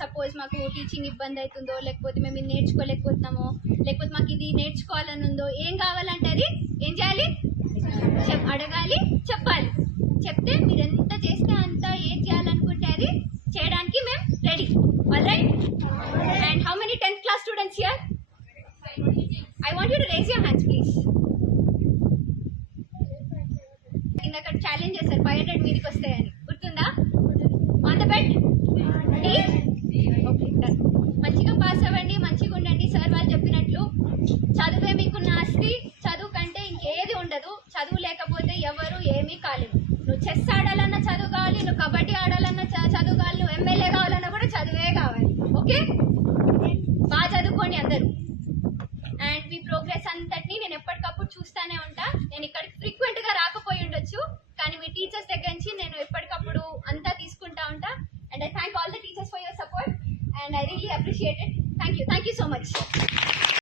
Suppose మాకు teaching ఇబ్బంది అవుతుందో, లేకపోతే మేము ఇది నేర్చుకోలేకపోతున్నామో, లేకపోతే మాకు ఇది నేర్చుకోవాలని ఉందో, ఏం కావాలంటే అది ఏం చేయాలి, అడగాలి, చెప్పాలి. చెప్తే మీరు ఎంత చేస్తే అంత ఏం చేయాలనుకుంటే అది చేయడానికి మేము ready. Alright. And how many 10th class students here? I want you to raise your hands please. ఇందాక ఛాలెంజ్ చేశారు 500 మీదకి వస్తాయని, గుర్తుందా? On the bed. ఓకే, మంచిగా పాస్ అవ్వండి, మంచిగా ఉండండి. సార్ వాళ్ళు చెప్పినట్లు చదువే మీకున్న ఆస్తి, చదువు కంటే ఇంకేది ఉండదు. చదువు లేకపోతే ఎవరు ఏమీ కాలేవు. నువ్వు చెస్ ఆడాలన్నా చదువు కావాలి, నువ్వు కబడ్డీ ఆడాలన్నా చదువు కావాలి, నువ్వు ఎమ్మెల్యే కావాలన్నా కూడా చదువే కావాలి. ఓకే, బాగా చదువుకోండి అందరూ. అండ్ మీ ప్రోగ్రెస్ అంతటిని నేను ఎప్పటికప్పుడు చూస్తూనే ఉంటా. నేను ఇక్కడికి ఫ్రీక్వెంట్ గా రాకపోయి ఉండొచ్చు, కానీ మీ టీచర్స్ దగ్గర నుంచి నేను ఎప్పటికప్పుడు అంతా తీసుకుంటా ఉంటా. And I thank all the teachers for your support and I really appreciate it. Thank you so much.